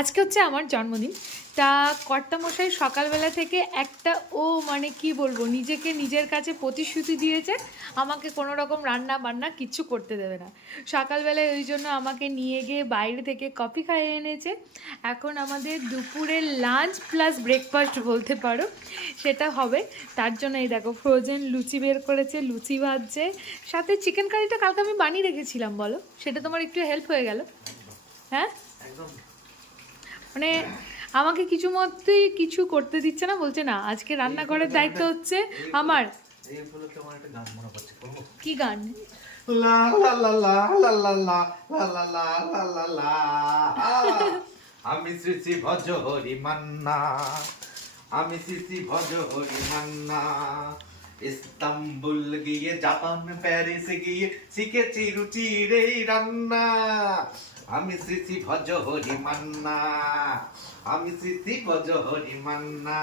আজকে হচ্ছে আমার জন্মদিন। তা কর্তামশাই সকালবেলা থেকে একটা মানে কি বলবো, নিজেকে নিজের কাছে প্রতিশ্রুতি দিয়েছে আমাকে কোনো রকম রান্না বান্না কিচ্ছু করতে দেবে না। সকালবেলায় ওই জন্য আমাকে নিয়ে গিয়ে বাইরে থেকে কফি খাইয়ে এনেছে। এখন আমাদের দুপুরের লাঞ্চ প্লাস ব্রেকফাস্ট বলতে পারো সেটা হবে। তার জন্য এই দেখো ফ্রোজেন লুচি বের করেছে, লুচি ভাজছে, সাথে চিকেন কারিটা কালকে আমি বানিয়ে রেখেছিলাম, বলো সেটা তোমার একটু হেল্প হয়ে গেল। হ্যাঁ, মানে আমাকে কিছু মতেই কিছু করতে দিচ্ছে না, বলছে না আজকে রান্নাঘরের দায়িত্ব হচ্ছে আমার। কি গান? লা লা লা লা লা লা লা লা লা লা লা লা লা। আমি শ্রী শ্রী ভজ হরি মান্না, আমি শ্রী শ্রী ভজ হরি মান্না। ইস্তাম্বুল গিয়ে জাপান প্যারিস গিয়ে শিখেছি রুচির এই রান্না। আমি শ্রী শ্রী ভজ হরি মান্না, আমি শ্রী শ্রী ভজ হরি মান্না।